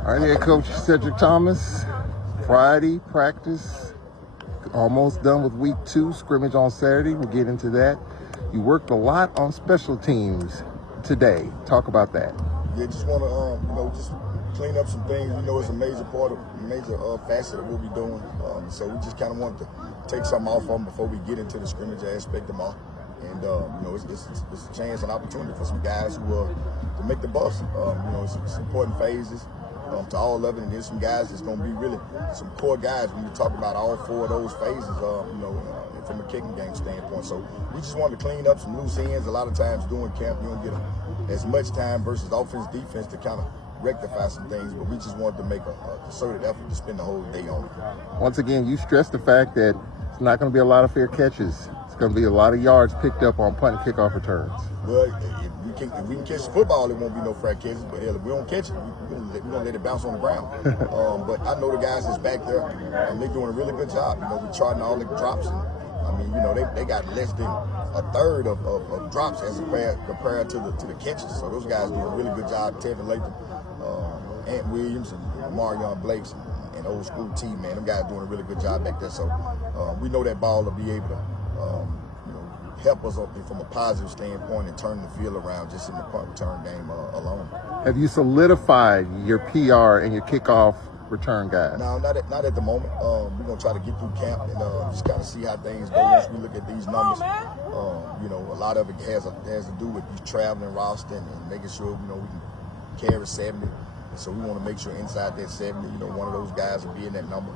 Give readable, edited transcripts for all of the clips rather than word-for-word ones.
All right, head coach Cedric Thomas. Friday practice, almost done with week 2, scrimmage on Saturday. We'll get into that. You worked a lot on special teams today. Talk about that. Yeah, just want to, just clean up some things. It's a major part of, major facet of what we're doing. So we just kind of wanted to take something off of them before we get into the scrimmage aspect of them all. And, it's a chance and opportunity for some guys who to make the bus. It's important phases to all of it. And there's some guys that's going to be really some core guys when you talk about all 4 of those phases, from a kicking game standpoint. So we just wanted to clean up some loose ends. A lot of times during camp, you don't get as much time versus offense, defense to kind of rectify some things, but we just wanted to make a concerted effort to spend the whole day on it. Once again, you stressed the fact that it's not going to be a lot of fair catches. It's going to be a lot of yards picked up on punt and kickoff returns. Well, if we can catch the football, it won't be no fair catches, but hell, if we don't catch it, we're going to let it bounce on the ground. But I know the guys that's back there, they're doing a really good job. We're charting all the drops. And, they got less than a third of drops as compared to the catches. So those guys doing a really good job. Tevin Latham, Ant Williams, and Marion Blakes, and old school team, man. Them guys doing a really good job back there. So we know that ball will be able to, help us from a positive standpoint and turn the field around just in the punt return game alone. Have you solidified your PR and your kickoff return guys? No, not at the moment. We're going to try to get through camp and just kind of see how things go once we look at these numbers. A lot of it has to do with these traveling roster and making sure, we can carry 70. And so we want to make sure inside that 70, one of those guys will be in that number.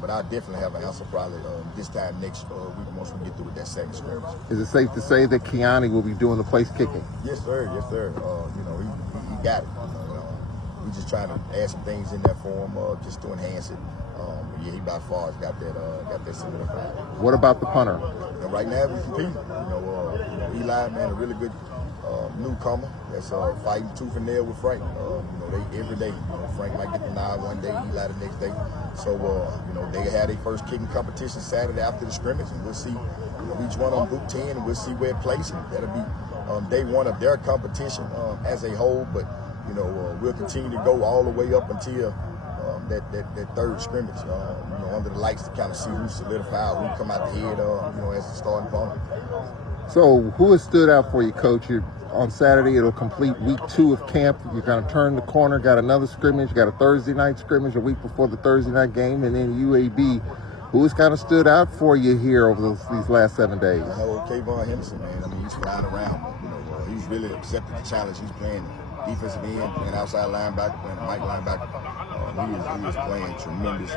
But I definitely have an answer probably this time next week once we get through with that second scrimmage. Is it safe to say that Kiani will be doing the place kicking? Yes, sir. Yes, sir. He got it. We're just trying to add some things in there for him just to enhance it. He by far has got that solidified. What about the punter? Right now we compete. Eli, man, a really good newcomer that's fighting tooth and nail with Frank. They every day. Frank might get the nod one day, Eli the next day. So they had their first kicking competition Saturday after the scrimmage, and we'll see each one on boot 10, and we'll see where it places. That'll be day one of their competition as a whole. But we'll continue to go all the way up until that third scrimmage, under the lights to kind of see who solidified, who come out the head, as the starting opponent. So who has stood out for you, Coach? On Saturday, it'll complete week 2 of camp. You're going to turn the corner, got another scrimmage, got a Thursday night scrimmage a week before the Thursday night game, and then UAB. Who has kind of stood out for you here over these last 7 days? Kayvon Henderson, man. He's flying around. He's really accepted the challenge. He's playing defensive end, playing outside linebacker, playing Mike linebacker. He is playing tremendous,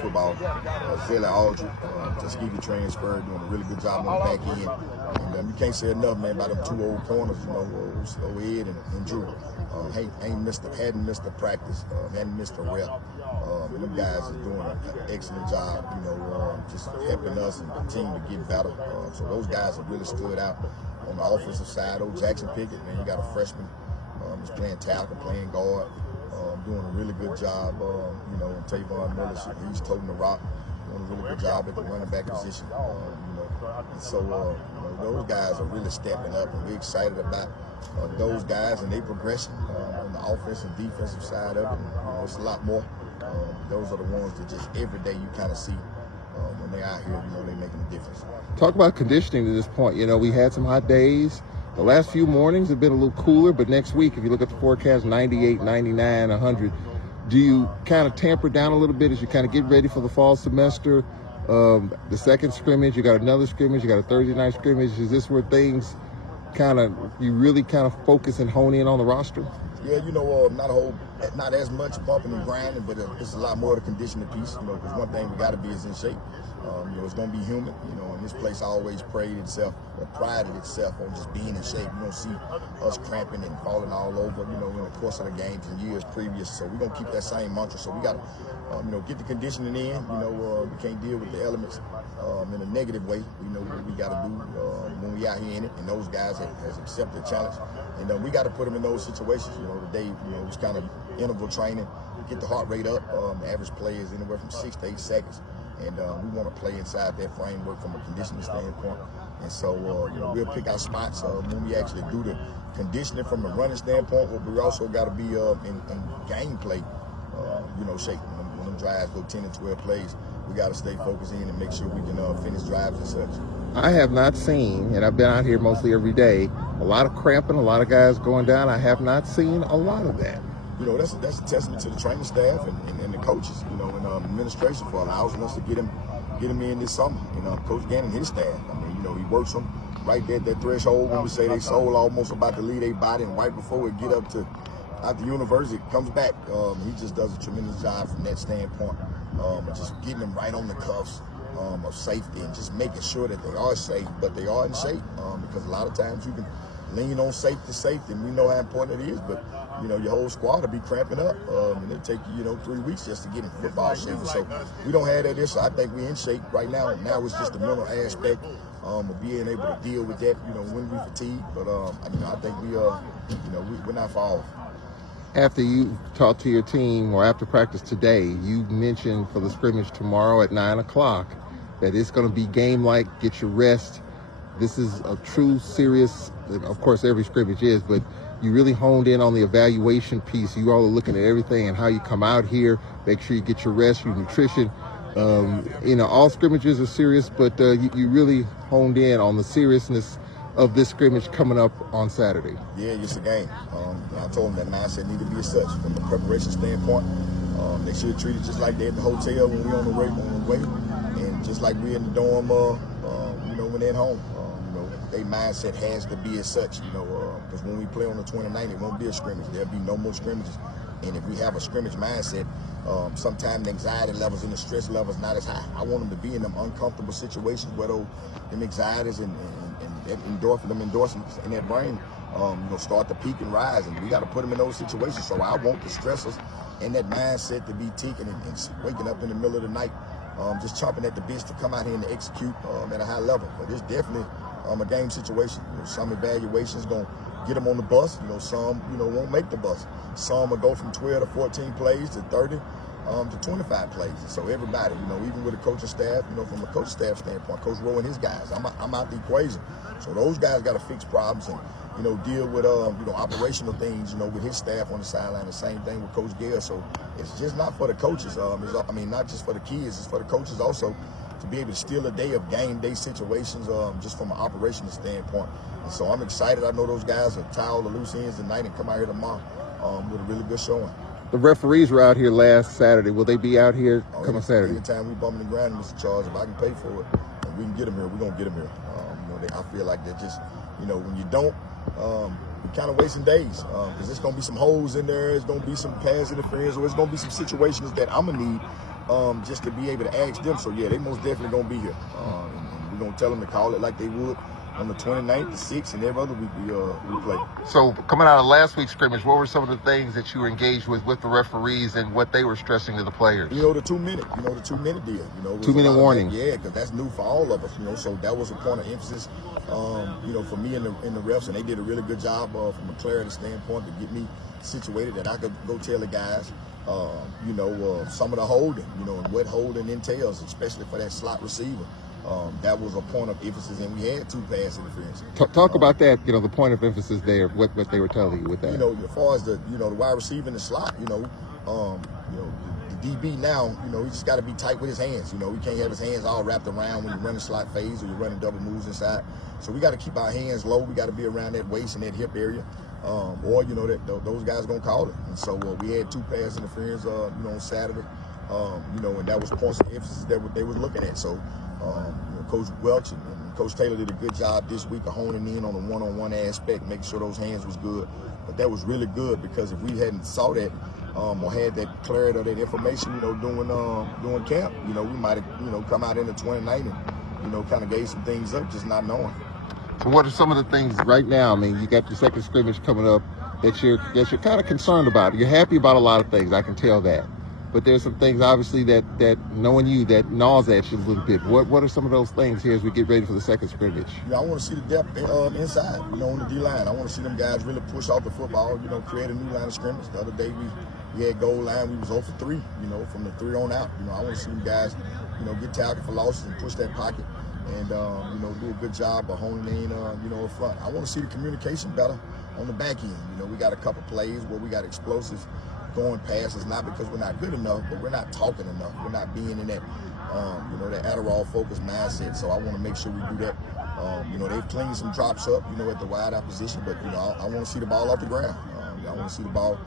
football. Zayla Aldridge, Tuskegee transfer, doing a really good job on the back end. And you can't say enough, man, about them 2 old corners, Ed and Drew. Hadn't missed a practice, hadn't missed a rep. And them guys are doing an excellent job, just helping us and continue to get better. So those guys have really stood out on the offensive side. Jackson Pickett, man, you got a freshman. He's playing tackle, playing guard, doing a really good job. Tavon Miller, he's toting the rock, doing a really good job at the running back position. And so those guys are really stepping up, and we're excited about those guys and their progression on the offensive and defensive side of it. And, it's a lot more. Those are the ones that just every day you kind of see when they're out here, they're making a difference. Talk about conditioning to this point. We had some hot days. The last few mornings have been a little cooler, but next week, if you look at the forecast, 98, 99, 100, do you kind of tamper down a little bit as you kind of get ready for the fall semester? The second scrimmage, you got another scrimmage, you got a Thursday night scrimmage. Is this where things you really kind of focus and hone in on the roster? Yeah, not as much bumping and grinding, but it's a lot more of the conditioning piece, because one thing we got to be is in shape. It's going to be humid, and this place always prided itself on just being in shape. You don't see us cramping and falling all over, in the course of the games and years previous. So we're going to keep that same mantra. So we got to, get the conditioning in. We can't deal with the elements in a negative way. We know what we got to do when we out here in it, and those guys has accepted the challenge. And we got to put them in those situations. Today, it's kind of interval training, get the heart rate up. The average play is anywhere from 6 to 8 seconds. And we want to play inside that framework from a conditioning standpoint. And so we'll pick our spots when we actually do the conditioning from a running standpoint, but we also got to be in gameplay shape. When them drives go 10 and 12 plays, we got to stay focused in and make sure we can finish drives and such. I have not seen, and I've been out here mostly every day, a lot of cramping, a lot of guys going down. I have not seen a lot of that. That's a testament to the training staff and the coaches, and administration for allowing us to get him in this summer. Coach Gannon, his staff. He works them right there at that threshold when we say they soul almost about to leave their body, and right before it get up to out the university, comes back. He just does a tremendous job from that standpoint. Just getting them right on the cuffs of safety and just making sure that they are safe, but they are in shape. Because a lot of times you can lean on safety, and we know how important it is, but your whole squad will be cramping up, and it'll take you 3 weeks just to get in football shape. So we don't have that issue. I think we're in shape right now. Now it's just the mental aspect of being able to deal with that, when we fatigue. But I think we're not far off. After you talked to your team or after practice today, you mentioned for the scrimmage tomorrow at 9 o'clock that it's going to be game-like, get your rest. This is a true, serious, of course every scrimmage is, but you really honed in on the evaluation piece. You all are looking at everything and how you come out here, make sure you get your rest, your nutrition. All scrimmages are serious, but you really honed in on the seriousness of this scrimmage coming up on Saturday. Yeah, it's a game. I told them that mindset need to be as such from a preparation standpoint. They should treat it just like they're at the hotel when we're on the way, and just like we're in the dorm, when they're at home. Their mindset has to be as such, because when we play on the 29th, it won't be a scrimmage. There'll be no more scrimmages. And if we have a scrimmage mindset, sometimes the anxiety levels and the stress levels not as high. I want them to be in them uncomfortable situations where them anxieties and endorsements in their brain, start to peak and rise. And we got to put them in those situations. So I want the stressors and that mindset to be ticking and waking up in the middle of the night, just chomping at the bits to come out here and execute at a high level. But it's definitely a game situation. Some evaluations going to get them on the bus. Some, won't make the bus. Some will go from 12 to 14 plays to 30 to 25 plays. And so everybody, even with the coaching staff, from a coach staff standpoint, Coach Rowe and his guys, I'm out the equation. So those guys got to fix problems and, deal with, operational things, with his staff on the sideline. The same thing with Coach Gale. So it's just not for the coaches. Not just for the kids. It's for the coaches also to be able to steal a day of game day situations, just from an operational standpoint. And so I'm excited. I know those guys will tie all the loose ends tonight and come out here tomorrow with a really good showing. The referees were out here last Saturday. Will they be out here coming Saturday? Anytime we bump the ground, Mr. Charles, if I can pay for it and we can get them here, we're going to get them here. I feel like they're just, when you don't, we're kind of wasting days, because there's going to be some holes in there. There's going to be some pass interference, or there's going to be some situations that I'm going to need just to be able to ask them. So, yeah, they most definitely going to be here. And we're going to tell them to call it like they would on the 29th, the 6th, and every other week we play. So coming out of last week's scrimmage, what were some of the things that you were engaged with the referees and what they were stressing to the players? The 2 minute, the 2 minute deal. 2 minute warning. Yeah, because that's new for all of us, so that was a point of emphasis, for me and the refs, and they did a really good job from a clarity standpoint to get me situated that I could go tell the guys, some of the holding, and what holding entails, especially for that slot receiver. That was a point of emphasis, and we had 2 pass interference. Talk about that, the point of emphasis there, what they were telling you with that. As far as the wide receiver in the slot, the DB now, he just got to be tight with his hands. He can't have his hands all wrapped around when you're running slot phase or you're running double moves inside. So we got to keep our hands low. We got to be around that waist and that hip area, or those guys gonna call it. And so we had 2 pass interference, on Saturday, and that was points of emphasis that they was looking at. So. Coach Welch and Coach Taylor did a good job this week of honing in on the one-on-one aspect, making sure those hands was good. But that was really good, because if we hadn't saw that or had that clarity or that information, doing camp, we might have, come out in the 29th and, kind of gave some things up, just not knowing. So what are some of the things right now? You got your second scrimmage coming up that you're kind of concerned about. You're happy about a lot of things, I can tell that. But there's some things, obviously, that knowing you, that gnaws at you a little bit. What are some of those things here as we get ready for the second scrimmage? Yeah, I want to see the depth inside, on the D-line. I want to see them guys really push off the football, create a new line of scrimmage. The other day we had goal line. We was 0 for 3, from the 3 on out. I want to see them guys, get tackled for losses and push that pocket and, do a good job of honing in, up front. I want to see the communication better on the back end. We got a couple plays where we got explosives throwing passes, not because we're not good enough, but we're not talking enough. We're not being in that, that Adderall focused mindset. So I want to make sure we do that. They've cleaned some drops up, at the wide out position, but I want to see the ball off the ground. I want to see the ball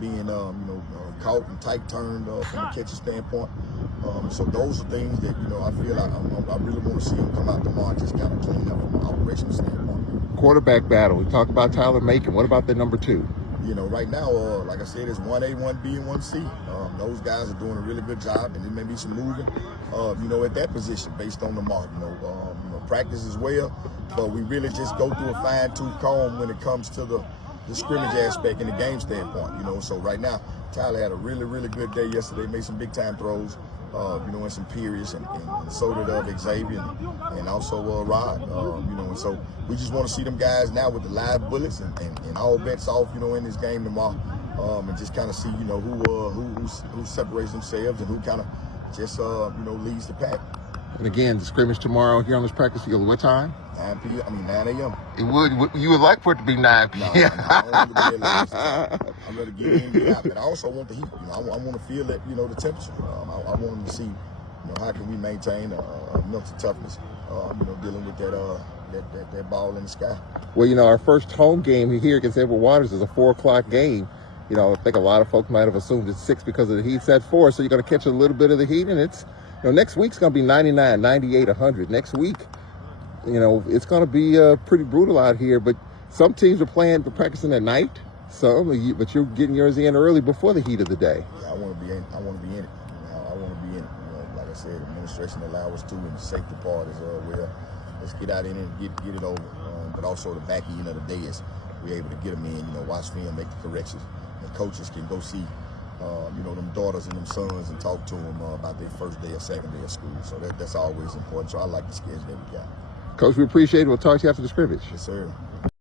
being, caught and tight turned from a catcher standpoint. So those are things that, I feel I really want to see them come out tomorrow and just kind of clean up from an operational standpoint. Quarterback battle. We talked about Tyler Macon. What about the number 2? Right now, like I said, it's 1A, 1B, and 1C. Those guys are doing a really good job, and there may be some moving, at that position based on the mark. Practice as well, but we really just go through a fine-tooth comb when it comes to the scrimmage aspect and the game standpoint. So right now, Tyler had a really, really good day yesterday. Made some big-time throws, in some periods, and so did Xavier and also Rod. And so we just want to see them guys now with the live bullets and all bets off, in this game tomorrow, and just kind of see, who separates themselves and who kind of just, leads the pack. And again, the scrimmage tomorrow here on this practice field. What time? 9 a.m. It would. You would like for it to be 9 p.m. No, I don't want to be there. I'm ready to get in and get out. But I also want the heat. I want to feel that, the temperature. I want them to see, how can we maintain a mental toughness, dealing with that ball in the sky. Well, our first home game here against Edward Waters is a 4:00 game. I think a lot of folks might have assumed it's 6 because of the heat's at 4. So you're going to catch a little bit of the heat, and it's, next week's going to be 99, 98, 100. Next week, it's going to be pretty brutal out here. But some teams are practicing at night. But you're getting yours in early before the heat of the day. Yeah, I want to be in it. I want to be in it. Like I said, administration allows us to, and the safety part as well. Let's get out in it and get it over. But also the back end of the day is we're able to get them in. Watch film, make the corrections, and coaches can go see. Them daughters and them sons and talk to them about their first day or second day of school. So that's always important. So I like the schedule that we got. Coach, we appreciate it. We'll talk to you after the scrimmage. Yes, sir.